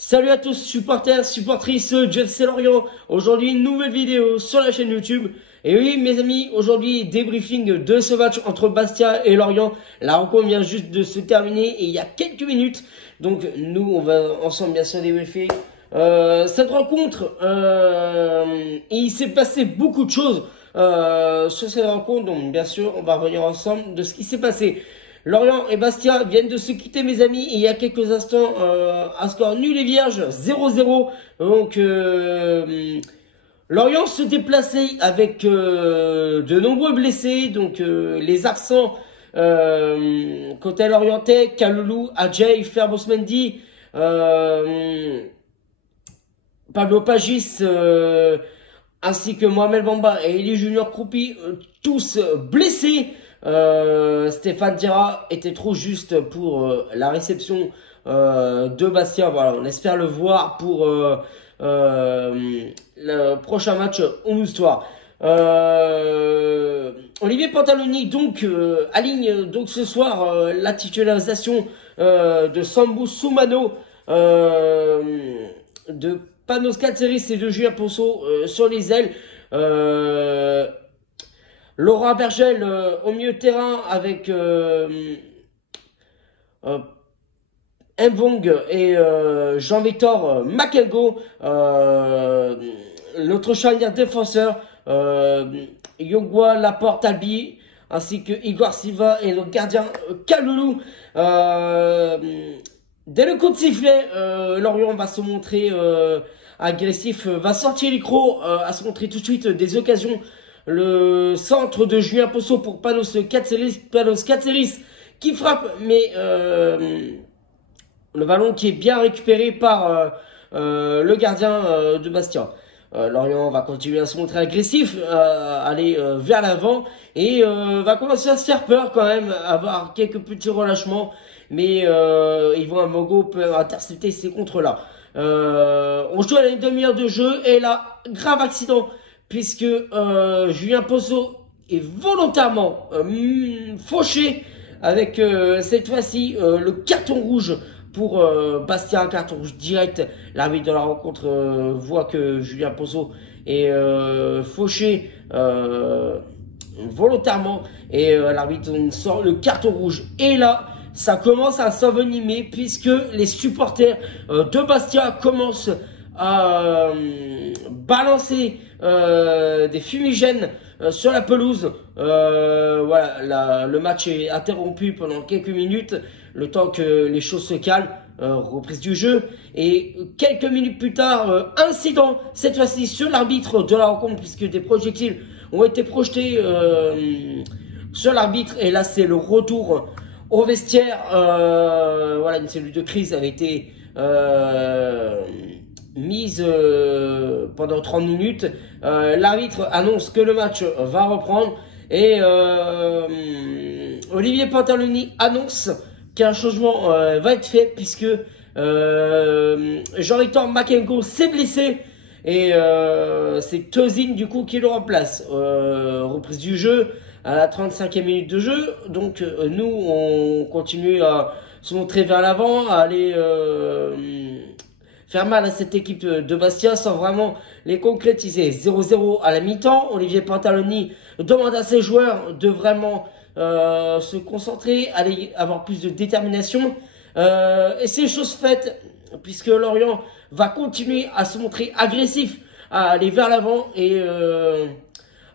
Salut à tous, supporters, supportrices du FC Lorient. Aujourd'hui, une nouvelle vidéo sur la chaîne YouTube. Et oui, mes amis, aujourd'hui, débriefing de ce match entre Bastia et Lorient. La rencontre vient juste de se terminer et il y a quelques minutes. Donc, nous, on va ensemble, bien sûr, débriefer cette rencontre. Et il s'est passé beaucoup de choses sur cette rencontre. Donc, bien sûr, on va revenir ensemble de ce qui s'est passé. Lorient et Bastia viennent de se quitter, mes amis, et il y a quelques instants, un score nul et vierge, 0-0. Donc, Lorient se déplaçait avec de nombreux blessés, donc les absents côté Lorientais, Kaloulou, Adjei, Ferbos Mendy, Pablo Pagis, ainsi que Mohamed Bamba et Elie Junior Kroupi, tous blessés. Stéphane Diarra était trop juste pour la réception de Bastia. Voilà, on espère le voir pour le prochain match au Moustoir. Olivier Pantaloni donc aligne donc ce soir la titularisation de Sambou Soumano, de Panos Katseris et de Julien Posso sur les ailes. Laurent Bergel au milieu de terrain avec Mbong et Jean-Victor Makengo, notre charnière défenseur, Yongwa Laporte Albi, ainsi que Igor Silva et notre gardien Kaloulou. Dès le coup de sifflet, Lorient va se montrer agressif, va sortir les crocs, à se montrer tout de suite des occasions. Le centre de Julien Posso pour Panos Katseris qui frappe, mais le ballon qui est bien récupéré par le gardien de Bastia. Lorient va continuer à se montrer agressif, aller vers l'avant et va commencer à se faire peur quand même, avoir quelques petits relâchements, mais Yvan Mbongo peut intercepter ces contres-là. On joue à la demi-heure de jeu et là, grave accident, puisque Julien Posso est volontairement fauché avec cette fois-ci le carton rouge pour Bastia, un carton rouge direct. L'arbitre de la rencontre voit que Julien Posso est fauché volontairement et l'arbitre sort le carton rouge. Et là, ça commence à s'envenimer puisque les supporters de Bastia commencent à balancer des fumigènes sur la pelouse. Voilà, le match est interrompu pendant quelques minutes, le temps que les choses se calment. Reprise du jeu et quelques minutes plus tard, incident cette fois-ci sur l'arbitre de la rencontre puisque des projectiles ont été projetés sur l'arbitre et là c'est le retour au vestiaire. Voilà, une cellule de crise avait été mise pendant 30 minutes. L'arbitre annonce que le match va reprendre et Olivier Pantaloni annonce qu'un changement va être fait puisque Jean-Victor Makengo s'est blessé et c'est Tozin du coup qui le remplace. Reprise du jeu à la 35e minute de jeu, donc nous on continue à se montrer vers l'avant, à aller faire mal à cette équipe de Bastia sans vraiment les concrétiser. 0-0 à la mi-temps. Olivier Pantaloni demande à ses joueurs de vraiment se concentrer, aller avoir plus de détermination. Et c'est chose faite puisque Lorient va continuer à se montrer agressif, à aller vers l'avant et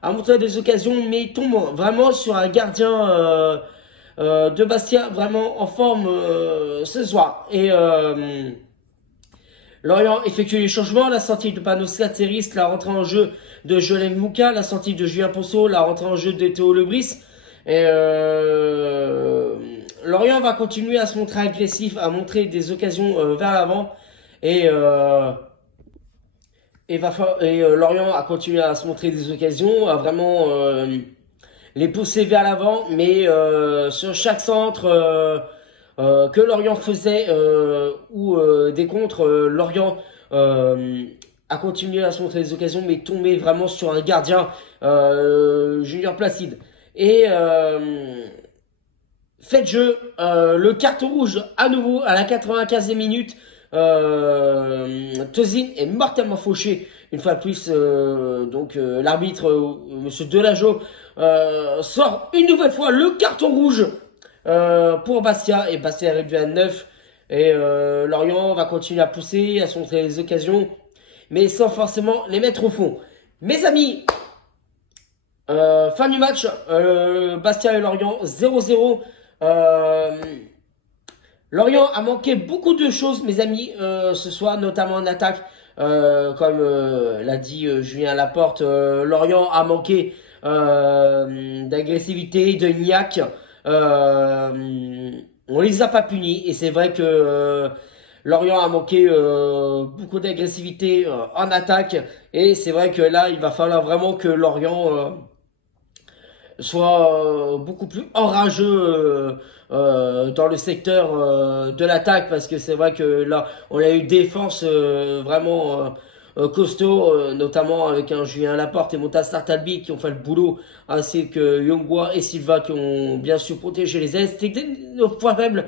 à montrer des occasions, mais tombe vraiment sur un gardien de Bastia vraiment en forme ce soir. Et Lorient effectue les changements, la sortie de Panos Katseris, la rentrée en jeu de Joël Mouka, la sortie de Julien Posso, la rentrée en jeu de Théo Lebris. Et Lorient va continuer à se montrer agressif, à montrer des occasions vers l'avant. Et Lorient a continué à se montrer des occasions, à vraiment les pousser vers l'avant. Mais sur chaque centre que Lorient faisait ou des contres, Lorient a continué à se montrer des occasions, mais tombé vraiment sur un gardien Junior Placide. Et fait de jeu, le carton rouge à nouveau à la 95e minute Tozin est mortellement fauché une fois de plus. Donc l'arbitre, Monsieur Delageau, sort une nouvelle fois le carton rouge pour Bastia. Et Bastia est réduit à 9. Et Lorient va continuer à pousser, à se montrer les occasions, mais sans forcément les mettre au fond. Mes amis, fin du match, Bastia et Lorient 0-0. Lorient a manqué beaucoup de choses, mes amis, ce soir, notamment en attaque. Comme l'a dit Julien Laporte, Lorient a manqué d'agressivité, de niaque. On les a pas punis et c'est vrai que Lorient a manqué beaucoup d'agressivité en attaque et c'est vrai que là il va falloir vraiment que Lorient soit beaucoup plus enrageux dans le secteur de l'attaque parce que c'est vrai que là on a eu défense vraiment costaud, notamment avec un Julien Laporte et Montas Sartalbi qui ont fait le boulot, ainsi que Yongwa et Silva qui ont bien su protéger les ailes. C'était nos points faibles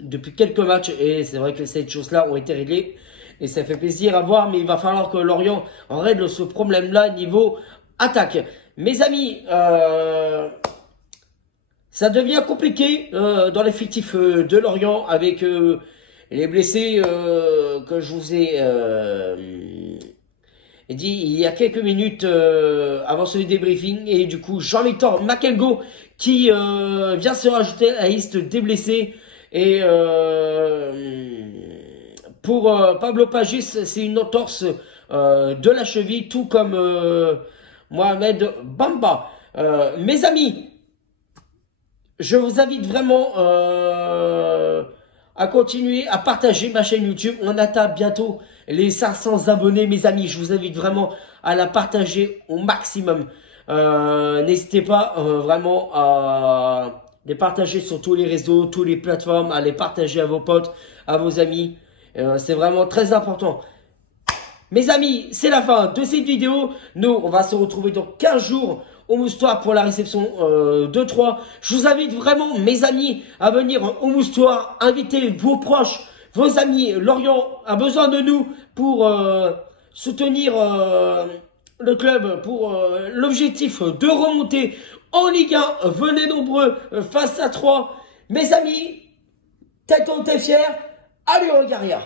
depuis quelques matchs et c'est vrai que ces choses-là ont été réglées et ça fait plaisir à voir, mais il va falloir que Lorient en règle ce problème-là niveau attaque. Mes amis, ça devient compliqué dans l'effectif de Lorient avec les blessés que je vous ai dit il y a quelques minutes avant ce débriefing. Et du coup, Jean-Victor Makelgo qui vient se rajouter à la liste des blessés. Et pour Pablo Pagis, c'est une entorse de la cheville, tout comme Mohamed Bamba. Mes amis, je vous invite vraiment à continuer à partager ma chaîne YouTube. On atteint bientôt les 500 abonnés, mes amis. Je vous invite vraiment à la partager au maximum. N'hésitez pas vraiment à les partager sur tous les réseaux, toutes les plateformes, à les partager à vos potes, à vos amis. C'est vraiment très important. Mes amis, c'est la fin de cette vidéo. Nous, on va se retrouver dans 15 jours au Moustoir pour la réception de Troyes. Je vous invite vraiment, mes amis, à venir au Moustoir. Invitez vos proches, vos amis. Lorient a besoin de nous pour soutenir le club, pour l'objectif de remonter en Ligue 1. Venez nombreux face à Troyes. Mes amis, tête haute et fière. Allez, Garia!